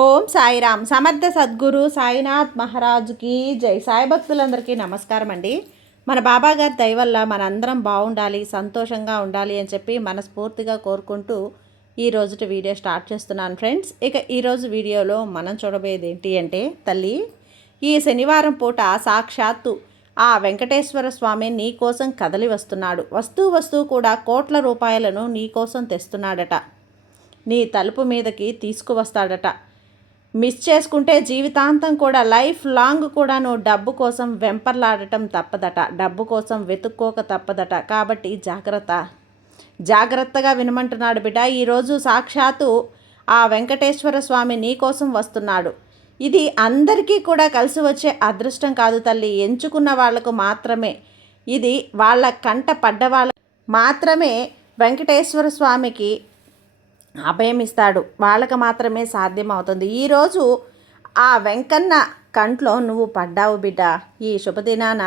ఓం సాయిరామ్. సమర్థ సద్గురు సాయినాథ్ మహారాజుకి జై. సాయి భక్తులందరికీ నమస్కారం అండి. మన బాబాగారి దయ వల్ల మనందరం బాగుండాలి, సంతోషంగా ఉండాలి అని చెప్పి మనస్ఫూర్తిగా కోరుకుంటూ ఈ రోజుటి వీడియో స్టార్ట్ చేస్తున్నాను ఫ్రెండ్స్. ఇక ఈరోజు వీడియోలో మనం చూడబోయేది ఏంటి అంటే, తల్లి ఈ శనివారం పూట సాక్షాత్తు ఆ వెంకటేశ్వర స్వామి నీ కోసం కదలి వస్తున్నాడు. వస్తూ కూడా కోట్ల రూపాయలను నీ కోసం తెస్తున్నాడట. నీ తలుపు మీదకి తీసుకువస్తాడట. మిస్ చేసుకుంటే జీవితాంతం కూడా, లైఫ్ లాంగ్ కూడా నువ్వు డబ్బు కోసం వెంపర్లాడటం తప్పదట. డబ్బు కోసం వెతుక్కోక తప్పదట. కాబట్టి జాగ్రత్తగా వినమంటున్నాడు బిడ్డ. ఈరోజు సాక్షాత్తు ఆ వెంకటేశ్వర స్వామి నీ కోసం వస్తున్నాడు. ఇది అందరికీ కూడా కలిసి వచ్చే అదృష్టం కాదు తల్లి. ఎంచుకున్న వాళ్లకు మాత్రమే, ఇది వాళ్ళ కంట పడ్డ వాళ్ళ మాత్రమే వెంకటేశ్వర స్వామికి అభయమిస్తాడు. వాళ్ళకి మాత్రమే సాధ్యమవుతుంది. ఈరోజు ఆ వెంకన్న కంట్లో నువ్వు పడ్డావు బిడ్డ. ఈ శుభదినాన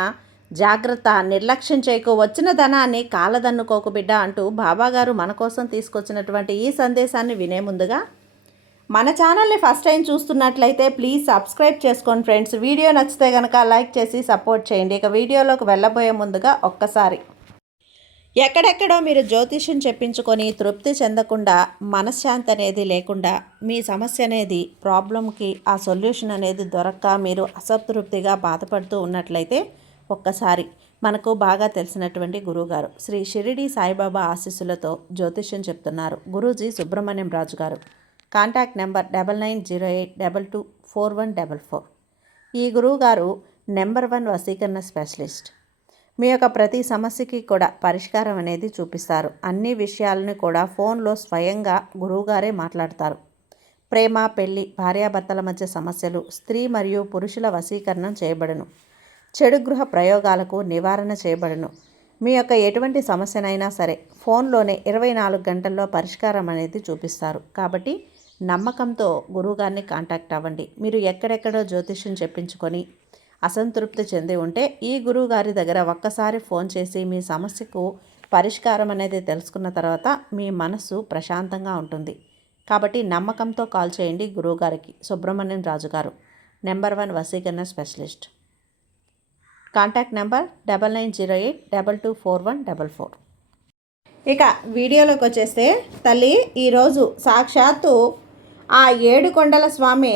జాగ్రత్త, నిర్లక్ష్యం చేయకు, వచ్చిన ధనాన్ని కాలదన్నుకోకు బిడ్డ అంటూ బాబాగారు మన కోసం తీసుకొచ్చినటువంటి ఈ సందేశాన్ని వినే ముందుగా మన ఛానల్ని ఫస్ట్ టైం చూస్తున్నట్లయితే ప్లీజ్ సబ్స్క్రైబ్ చేసుకోండి ఫ్రెండ్స్. వీడియో నచ్చితే కనుక లైక్ చేసి సపోర్ట్ చేయండి. ఇక వీడియోలోకి వెళ్ళబోయే ముందుగా ఒక్కసారి, ఎక్కడెక్కడో మీరు జ్యోతిష్యం చెప్పించుకొని తృప్తి చెందకుండా, మనశ్శాంతి అనేది లేకుండా, మీ సమస్య అనేది, ప్రాబ్లంకి ఆ సొల్యూషన్ అనేది దొరక్క మీరు అసంతృప్తిగా బాధపడుతూ ఉన్నట్లయితే ఒక్కసారి మనకు బాగా తెలిసినటువంటి గురువుగారు శ్రీ షిరిడి సాయిబాబా ఆశీస్సులతో జ్యోతిష్యం చెప్తున్నారు గురూజీ సుబ్రహ్మణ్యం రాజు గారు. Contact number 9908224144. ఈ గురువుగారు నెంబర్ 1 వశీకరణ స్పెషలిస్ట్. మీ యొక్క ప్రతి సమస్యకి కూడా పరిష్కారం అనేది చూపిస్తారు. అన్ని విషయాలను కూడా ఫోన్లో స్వయంగా గురువుగారే మాట్లాడతారు. ప్రేమ, పెళ్లి, భార్యాభర్తల మధ్య సమస్యలు, స్త్రీ మరియు పురుషుల వశీకరణం చేయబడును. చెడు గృహ ప్రయోగాలకు నివారణ చేయబడును. మీ యొక్క ఎటువంటి సమస్యనైనా సరే ఫోన్లోనే 24 గంటల్లో పరిష్కారం అనేది చూపిస్తారు. కాబట్టి నమ్మకంతో గురువుగారిని కాంటాక్ట్ అవ్వండి. మీరు ఎక్కడెక్కడో జ్యోతిష్యం చెప్పించుకొని అసంతృప్తి చెంది ఉంటే ఈ గురువు గారి దగ్గర ఒక్కసారి ఫోన్ చేసి మీ సమస్యకు పరిష్కారం అనేది తెలుసుకున్న తర్వాత మీ మనసు ప్రశాంతంగా ఉంటుంది. కాబట్టి నమ్మకంతో కాల్ చేయండి గురువుగారికి. సుబ్రహ్మణ్యం రాజు గారు, నెంబర్ 1 వశీకరణ స్పెషలిస్ట్. Contact number 9908224144. ఇక వీడియోలోకి వచ్చేస్తే తల్లి, ఈరోజు సాక్షాత్తు ఆ ఏడుకొండల స్వామి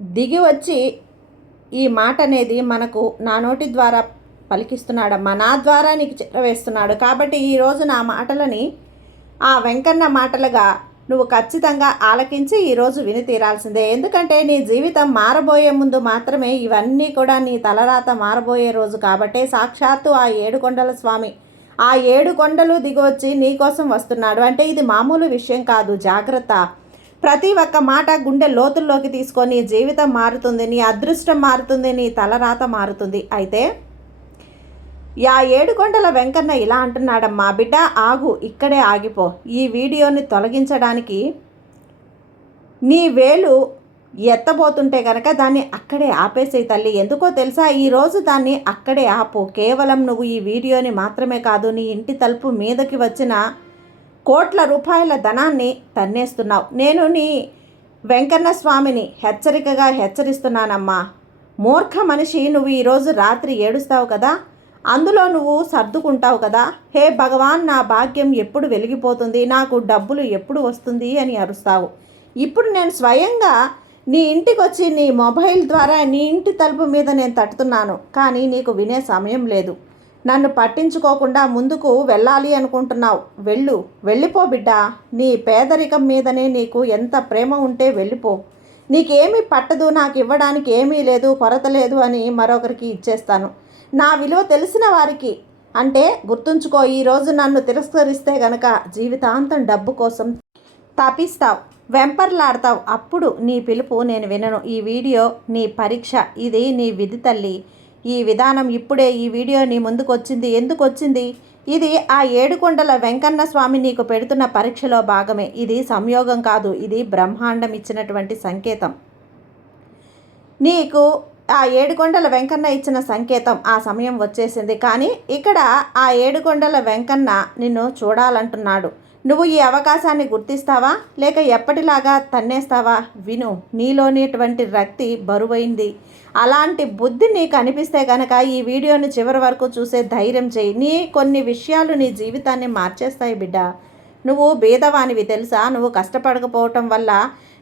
దిగి వచ్చి ఈ మాట అనేది మనకు నా నోటి ద్వారా పలికిస్తున్నాడమ్మా. నా ద్వారా నీకు చేరవేస్తున్నాడు. కాబట్టి ఈరోజు నా మాటలని ఆ వెంకన్న మాటలుగా నువ్వు ఖచ్చితంగా ఆలకించి ఈరోజు విని తీరాల్సిందే. ఎందుకంటే నీ జీవితం మారబోయే ముందు మాత్రమే ఇవన్నీ కూడా, నీ తలరాత మారబోయే రోజు. కాబట్టే సాక్షాత్తు ఆ ఏడుకొండల స్వామి ఆ 7 కొండలు దిగొచ్చి నీ కోసం వస్తున్నాడు. అంటే ఇది మామూలు విషయం కాదు. జాగ్రత్త. ప్రతి ఒక్క మాట గుండె లోతుల్లోకి తీసుకొని జీవితం మారుతుంది, నీ అదృష్టం మారుతుంది, నీ తలరాత మారుతుంది. అయితే ఆ 7 కొండల వెంకన్న ఇలా అంటున్నాడమ్మా, బిడ్డ ఆగు, ఇక్కడే ఆగిపో. ఈ వీడియోని తొలగించడానికి నీ వేలు ఎత్తబోతుంటే కనుక దాన్ని అక్కడే ఆపేసేయి తల్లి. ఎందుకో తెలుసా? ఈరోజు దాన్ని అక్కడే ఆపు. కేవలం నువ్వు ఈ వీడియోని మాత్రమే కాదు, నీ ఇంటి తలుపు మీదకి వచ్చిన కోట్ల రూపాయల ధనాన్ని తన్నేస్తున్నావు. నేను నీ వెంకన్న స్వామిని హెచ్చరికగా హెచ్చరిస్తున్నానమ్మా. మూర్ఖ మనిషి, నువ్వు ఈరోజు రాత్రి ఏడుస్తావు కదా, అందులో నువ్వు సర్దుకుంటావు కదా, హే భగవాన్, నా భాగ్యం ఎప్పుడు వెలిగిపోతుంది, నాకు డబ్బులు ఎప్పుడు వస్తుంది అని అరుస్తావు. ఇప్పుడు నేను స్వయంగా నీ ఇంటికి వచ్చి నీ మొబైల్ ద్వారా నీ ఇంటి తలుపు మీద నేను తట్టుతున్నాను. కానీ నీకు వినే సమయం లేదు. నన్ను పట్టించుకోకుండా ముందుకు వెళ్ళాలి అనుకుంటున్నావు. వెళ్ళిపో బిడ్డ. నీ పేదరికం మీదనే నీకు ఎంత ప్రేమ ఉంటే వెళ్ళిపో. నీకేమీ పట్టదు, నాకు ఇవ్వడానికి ఏమీ లేదు, కొరత లేదు అని మరొకరికి ఇచ్చేస్తాను. నా విలువ తెలిసిన వారికి అంటే గుర్తుంచుకో. ఈరోజు నన్ను తిరస్కరిస్తే గనక జీవితాంతం డబ్బు కోసం తపిస్తావు, వెంపర్లాడతావు. అప్పుడు నీ పిలుపు నేను వినను. ఈ వీడియో నీ పరీక్ష. ఇది నీ విధి తల్లి. ఈ విధానం ఇప్పుడే ఈ వీడియో నీ ముందుకు వచ్చింది. ఎందుకు వచ్చింది? ఇది ఆ 7 కొండల వెంకన్న స్వామి నీకు పెడుతున్న పరీక్షలో భాగమే. ఇది సంయోగం కాదు, ఇది బ్రహ్మాండం ఇచ్చినటువంటి సంకేతం. నీకు ఆ 7 కొండల వెంకన్న ఇచ్చిన సంకేతం. ఆ సమయం వచ్చేసింది. కానీ ఇక్కడ ఆ 7 కొండల వెంకన్న నిన్ను చూడాలంటున్నాడు. నువ్వు ఈ అవకాశాన్ని గుర్తిస్తావా లేక ఎప్పటిలాగా తన్నేస్తావా? విను, నీలోనేటువంటి రక్తి బరువైంది. అలాంటి బుద్ధి నీకు అనిపిస్తే కనుక ఈ వీడియోని చివరి వరకు చూసే ధైర్యం చేయి. కొన్ని విషయాలు నీ జీవితాన్ని మార్చేస్తాయి బిడ్డ. నువ్వు బీదవానివి తెలుసా? నువ్వు కష్టపడకపోవటం వల్ల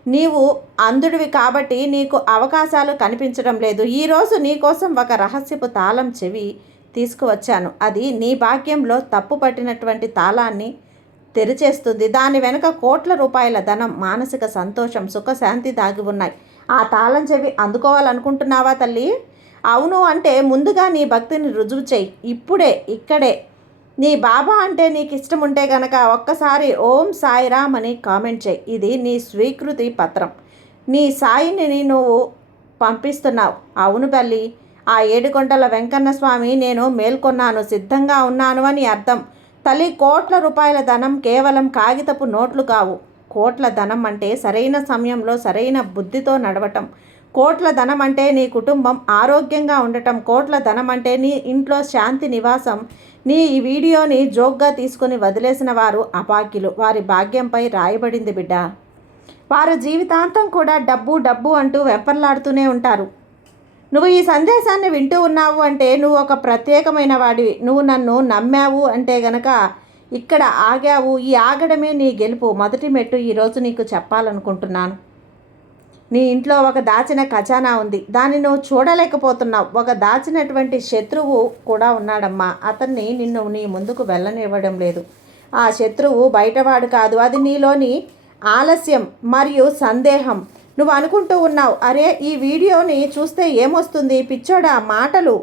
నీవు అంధుడివి కాబట్టి నీకు అవకాశాలు కనిపించడం లేదు. ఈరోజు నీకోసం ఒక రహస్యపు తాళం చెవి తీసుకువచ్చాను. అది నీ భాగ్యంలో తప్పు పట్టినటువంటి తాళాన్ని తెరిచేస్తుంది. దాని వెనుక కోట్ల రూపాయల ధనం, మానసిక సంతోషం, సుఖశాంతి దాగి ఉన్నాయి. ఆ తాళం చెవి అందుకోవాలనుకుంటున్నావా తల్లి? అవును అంటే ముందుగా నీ భక్తిని రుజువు చేయి. ఇప్పుడే ఇక్కడే. నీ బాబా అంటే నీకు ఇష్టం ఉంటే గనక ఒక్కసారి ఓం సాయిరామ్ అని కామెంట్ చేయి. ఇది నీ స్వీకృతి పత్రం. నీ సాయిని నువ్వు పంపిస్తున్నావు. అవును తల్లి, ఆ ఏడుకొండల వెంకన్న స్వామి నేను మేల్కొన్నాను, సిద్ధంగా ఉన్నాను అని అర్థం. తల్లి, కోట్ల రూపాయల ధనం కేవలం కాగితపు నోట్లు కావు. కోట్ల ధనం అంటే సరైన సమయంలో సరైన బుద్ధితో నడవటం. కోట్ల ధనం అంటే నీ కుటుంబం ఆరోగ్యంగా ఉండటం. కోట్ల ధనం అంటే నీ ఇంట్లో శాంతి నివాసం. నీ ఈ వీడియోని జోక్గా తీసుకొని వదిలేసిన వారు అపాక్యులు. వారి భాగ్యంపై రాయబడింది బిడ్డ. వారు జీవితాంతం కూడా డబ్బు డబ్బు అంటూ వెంపర్లాడుతూనే ఉంటారు. నువ్వు ఈ సందేశాన్ని వింటూ ఉన్నావు అంటే నువ్వు ఒక ప్రత్యేకమైన వాడివి. నువ్వు నన్ను నమ్మావు అంటే గనక ఇక్కడ ఆగావు. ఈ ఆగడమే నీ గెలుపు. మొదటి మెట్టు ఈరోజు నీకు చెప్పాలనుకుంటున్నాను. నీ ఇంట్లో ఒక దాచిన ఖజానా ఉంది. దాన్ని నువ్వు చూడలేకపోతున్నావు. ఒక దాచినటువంటి శత్రువు కూడా ఉన్నాడమ్మా. అతన్ని నిన్ను నీ ముందుకు వెళ్ళనివ్వడం లేదు. ఆ శత్రువు బయటవాడు కాదు, అది నీలోని ఆలస్యం మరియు సందేహం. నువ్వు అనుకుంటూ ఉన్నావు, అరే ఈ వీడియోని చూస్తే ఏమొస్తుంది పిచ్చోడా, మాటలు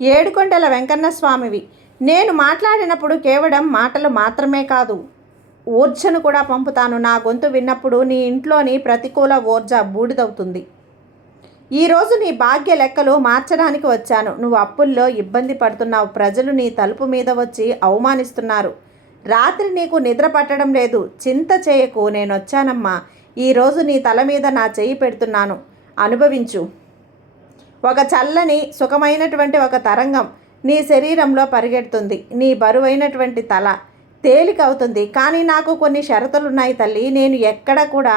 ఏడుకొండల వెంకన్న స్వామివి. నేను మాట్లాడినప్పుడు కేవలం మాటలు మాత్రమే కాదు, ఊర్జను కూడా పంపుతాను. నా గొంతు విన్నప్పుడు నీ ఇంట్లోని ప్రతికూల ఊర్జ బూడిదవుతుంది. ఈరోజు నీ భాగ్య లెక్కలు మార్చడానికి వచ్చాను. నువ్వు అప్పుల్లో ఇబ్బంది పడుతున్నావు. ప్రజలు నీ తలుపు మీద వచ్చి అవమానిస్తున్నారు. రాత్రి నీకు నిద్ర పట్టడం లేదు. చింత చేయకు, నేను వచ్చానమ్మా. ఈరోజు నీ తల మీద నా చెయ్యి పెడుతున్నాను, అనుభవించు. ఒక చల్లని సుఖమైనటువంటి ఒక తరంగం నీ శరీరంలో పరిగెడుతుంది. నీ బరువైనటువంటి తల తేలికవుతుంది. కానీ నాకు కొన్ని షరతులున్నాయి తల్లి. నేను ఎక్కడ కూడా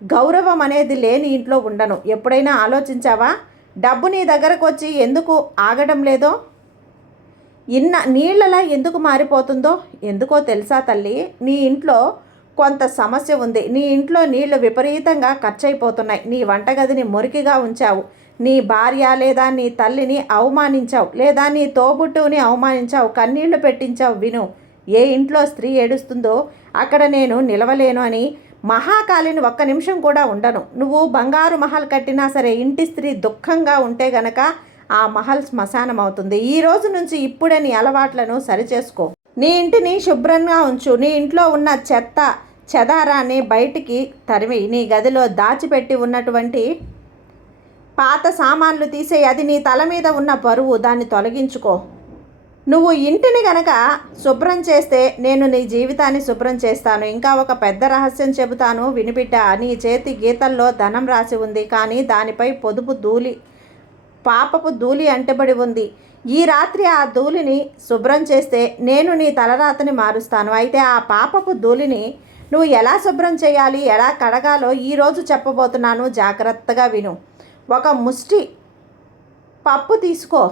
గౌరవం అనేది లేని ఇంట్లో ఉండను. ఎప్పుడైనా ఆలోచించావా? డబ్బు నీ దగ్గరకు వచ్చి ఎందుకు ఆగడం లేదో, నీళ్ళలా ఎందుకు మారిపోతుందో? ఎందుకో తెలుసా తల్లి? నీ ఇంట్లో కొంత సమస్య ఉంది. నీ ఇంట్లో నీళ్లు విపరీతంగా ఖర్చయిపోతున్నాయి. నీ వంటగదిని మురికిగా ఉంచావు. నీ భార్య లేదా నీ తల్లిని అవమానించావు, లేదా నీ తోబుట్టుని అవమానించావు, కన్నీళ్లు పెట్టించావు. విను, ఏ ఇంట్లో స్త్రీ ఏడుస్తుందో అక్కడ నేను నిలవలేను అని మహాకాళిని ఒక్క నిమిషం కూడా ఉండను. నువ్వు బంగారు మహల్ కట్టినా సరే ఇంటి స్త్రీ దుఃఖంగా ఉంటే గనక ఆ మహల్ శ్మశానం అవుతుంది. ఈ రోజు నుంచి ఇప్పుడే నీ అలవాట్లను సరిచేసుకో. నీ ఇంటిని శుభ్రంగా ఉంచు. నీ ఇంట్లో ఉన్న చెత్త చెదారాన్ని బయటికి తరిమి నీ గదిలో దాచిపెట్టి ఉన్నటువంటి పాత సామాన్లు తీసేయి. అది నీ తల మీద ఉన్న బరువు, దాన్ని తొలగించుకో. నువ్వు ఇంటిని గనక శుభ్రం చేస్తే నేను నీ జీవితాన్ని శుభ్రం చేస్తాను. ఇంకా ఒక పెద్ద రహస్యం చెబుతాను, వినిపిట్ట. నీ చేతి గీతల్లో ధనం రాసి ఉంది, కానీ దానిపై పాపపు ధూళి అంటబడి ఉంది. ఈ రాత్రి ఆ ధూళిని శుభ్రం చేస్తే నేను నీ తలరాతని మారుస్తాను. అయితే ఆ పాపపు ధూళిని నువ్వు ఎలా శుభ్రం చేయాలి, ఎలా కడగాలో ఈరోజు చెప్పబోతున్నాను. జాగ్రత్తగా విను. ఒక ముష్టి పప్పు తీసుకో.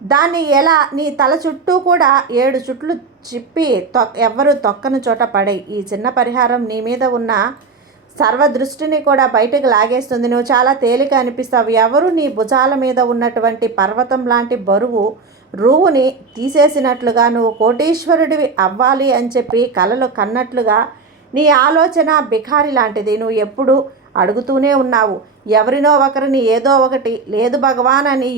దాన్ని ఎలా నీ తల చుట్టూ కూడా 7 చుట్లు చిప్పి ఎవ్వరు తొక్కని చోట పడేయి. ఈ చిన్న పరిహారం నీ మీద ఉన్న సర్వదృష్టిని కూడా బయటకు లాగేస్తుంది. నువ్వు చాలా తేలిక అనిపిస్తావు. ఎవరు నీ భుజాల మీద ఉన్నటువంటి పర్వతం లాంటి రువుని తీసేసినట్లుగా నువ్వు కోటీశ్వరుడివి అవ్వాలి అని చెప్పి కలలు కన్నట్లుగా నీ ఆలోచన బిఖారి లాంటిది. నువ్వు ఎప్పుడు అడుగుతూనే ఉన్నావు, ఎవరినో ఒకరిని ఏదో ఒకటి, లేదు భగవాన్ అని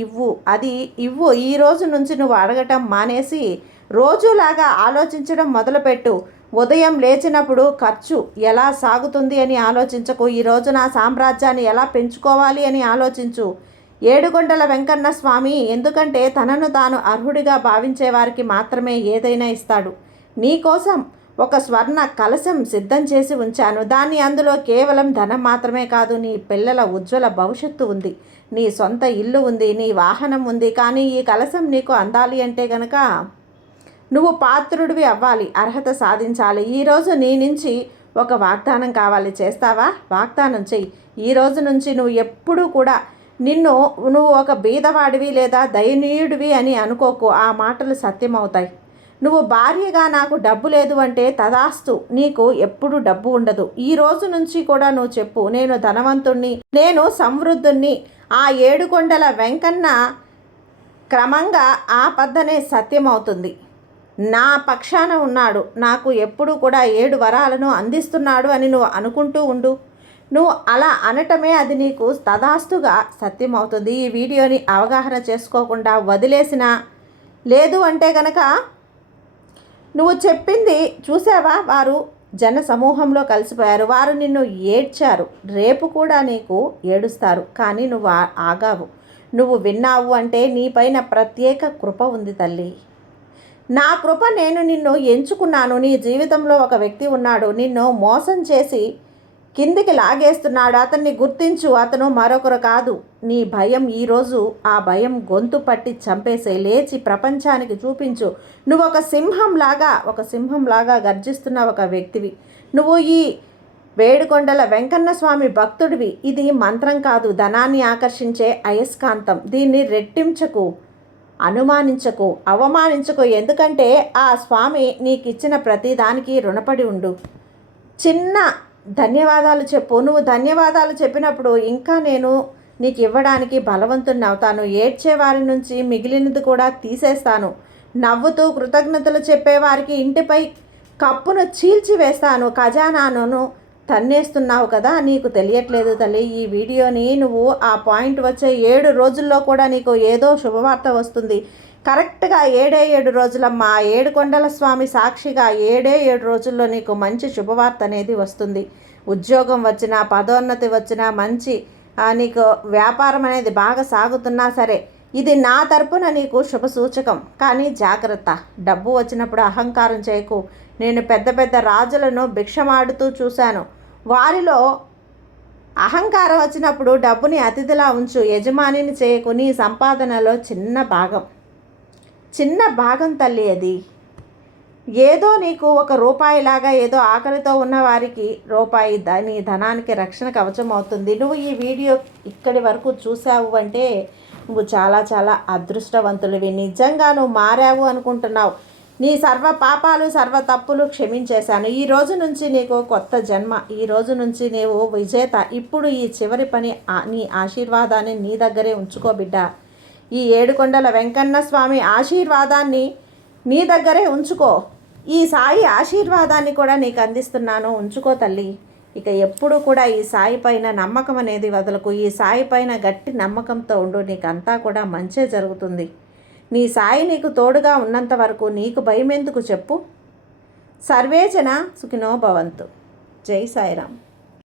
ఇవ్వు. ఈ రోజు నుంచి నువ్వు అడగటం మానేసి రోజులాగా ఆలోచించడం మొదలుపెట్టు. ఉదయం లేచినప్పుడు ఖర్చు ఎలా సాగుతుంది అని ఆలోచించకు. ఈరోజు నా సామ్రాజ్యాన్ని ఎలా పెంచుకోవాలి అని ఆలోచించు. ఏడుకొండల వెంకన్న స్వామి ఎందుకంటే తనను తాను అర్హుడిగా భావించే వారికి మాత్రమే ఏదైనా ఇస్తాడు. నీకోసం ఒక స్వర్ణ కలశం సిద్ధం చేసి ఉంచాను. దాన్ని అందులో కేవలం ధనం మాత్రమే కాదు, నీ పిల్లల ఉజ్వల భవిష్యత్తు ఉంది, నీ సొంత ఇల్లు ఉంది, నీ వాహనం ఉంది. కానీ ఈ కలశం నీకు అందాలి అంటే గనక నువ్వు పాత్రుడివి అవ్వాలి, అర్హత సాధించాలి. ఈరోజు నీ నుంచి ఒక వాగ్దానం కావాలి, చేస్తావా? వాగ్దానం చెయ్యి. ఈ రోజు నుంచి నువ్వు ఎప్పుడూ కూడా నువ్వు ఒక బీదవాడివి లేదా దయనీయుడివి అని అనుకోకు. ఆ మాటలు సత్యమవుతాయి. నువ్వు భార్యగా నాకు డబ్బు లేదు అంటే తదాస్తు, నీకు ఎప్పుడు డబ్బు ఉండదు. ఈ రోజు నుంచి కూడా నువ్వు చెప్పు, నేను ధనవంతుణ్ణి, నేను సమృద్ధుణ్ణి. ఆ 7 కొండల వెంకన్న క్రమంగా ఆ పద్ధనే సత్యమవుతుంది. నా పక్షాన ఉన్నాడు, నాకు ఎప్పుడు కూడా 7 వరాలను అందిస్తున్నాడు అని నువ్వు అనుకుంటూ ఉండు. నువ్వు అలా అనటమే అది నీకు తదాస్తుగా సత్యమవుతుంది. ఈ వీడియోని అవగాహన చేసుకోకుండా వదిలేసినా, లేదు అంటే కనుక నువ్వు చెప్పింది చూసావా, వారు జన సమూహంలో కలిసిపోయారు, వారు నిన్ను ఏడ్చారు, రేపు కూడా నీకు ఏడుస్తారు. కానీ నువ్వు ఆగావు. నువ్వు విన్నావు అంటే నీపైన ప్రత్యేక కృప ఉంది తల్లి. నా కృప, నేను నిన్ను ఎంచుకున్నాను. నీ జీవితంలో ఒక వ్యక్తి ఉన్నాడు, నిన్ను మోసం చేసి కిందికి లాగేస్తున్నాడు. అతన్ని గుర్తించు, అతను మరొకరు కాదు. నీ భయం ఈరోజు ఆ భయం గొంతు పట్టి చంపేసే, లేచి ప్రపంచానికి చూపించు. నువ్వు ఒక సింహంలాగా గర్జిస్తున్న ఒక వ్యక్తివి. నువ్వు ఈ 7 కొండల వెంకన్న స్వామి భక్తుడివి. ఇది మంత్రం కాదు, ధనాన్ని ఆకర్షించే అయస్కాంతం. దీన్ని రెట్టించకు, అనుమానించకు, అవమానించకు. ఎందుకంటే ఆ స్వామి నీకు ఇచ్చిన ప్రతిదానికి రుణపడి ఉండు. చిన్న ధన్యవాదాలు చెప్పు. నువ్వు ధన్యవాదాలు చెప్పినప్పుడు ఇంకా నేను నీకు ఇవ్వడానికి బలవంతుని అవుతాను. ఏడ్చే వారి నుంచి మిగిలినది కూడా తీసేస్తాను. నవ్వుతూ కృతజ్ఞతలు చెప్పేవారికి ఇంటిపై కప్పును చీల్చివేస్తాను. ఖజానాను తన్నేస్తున్నావు కదా, నీకు తెలియట్లేదు తల్లి. ఈ వీడియోని నువ్వు ఆ పాయింట్ వచ్చే 7 రోజుల్లో కూడా నీకు ఏదో శుభవార్త వస్తుంది. కరెక్ట్గా 7 రోజులమ్మా. 7 కొండల స్వామి సాక్షిగా 7 రోజుల్లో నీకు మంచి శుభవార్త అనేది వస్తుంది. ఉద్యోగం వచ్చినా, పదోన్నతి వచ్చినా, మంచి నీకు వ్యాపారం అనేది బాగా సాగుతున్నా సరే, ఇది నా తరపున నీకు శుభ సూచకం. కానీ జాగ్రత్త, డబ్బు వచ్చినప్పుడు అహంకారం చేయకు. నేను పెద్ద పెద్ద రాజులను భిక్షమాడుతూ చూశాను. వారిలో అహంకారం వచ్చినప్పుడు డబ్బుని అతిథిలా ఉంచు, యజమానిని చేయకు. నీ సంపాదనలో చిన్న భాగం తల్లి అది. ఏదో నీకు ₹1 ఏదో ఆకలితో ఉన్న వారికి రూపాయి నీ ధనానికి రక్షణ కవచం అవుతుంది. నువ్వు ఈ వీడియో ఇక్కడి వరకు చూసావు అంటే నువ్వు చాలా చాలా అదృష్టవంతుడివి. నిజంగా నువ్వు మారావు అనుకుంటున్నావు. నీ సర్వ పాపాలు, సర్వ తప్పులు క్షమించేశాను. ఈ రోజు నుంచి నీకు కొత్త జన్మ. ఈ రోజు నుంచి నీవు విజేత. ఇప్పుడు ఈ చివరి పని, నీ ఆశీర్వాదాన్ని నీ దగ్గరే ఉంచుకో బిడ్డ. ఈ 7 కొండల వెంకన్న స్వామి ఆశీర్వాదాన్ని నీ దగ్గరే ఉంచుకో. ఈ సాయి ఆశీర్వాదాన్ని కూడా నీకు అందిస్తున్నాను, ఉంచుకో తల్లి. ఇక ఎప్పుడు కూడా ఈ సాయి పైన నమ్మకం అనేది వదలకు. ఈ సాయి పైన గట్టి నమ్మకంతో ఉండు. నీకంతా కూడా మంచే జరుగుతుంది. నీ సాయి నీకు తోడుగా ఉన్నంత వరకు నీకు భయం ఎందుకు చెప్పు. సర్వేజన సుఖినో భవంతు. జై సాయిరామ్.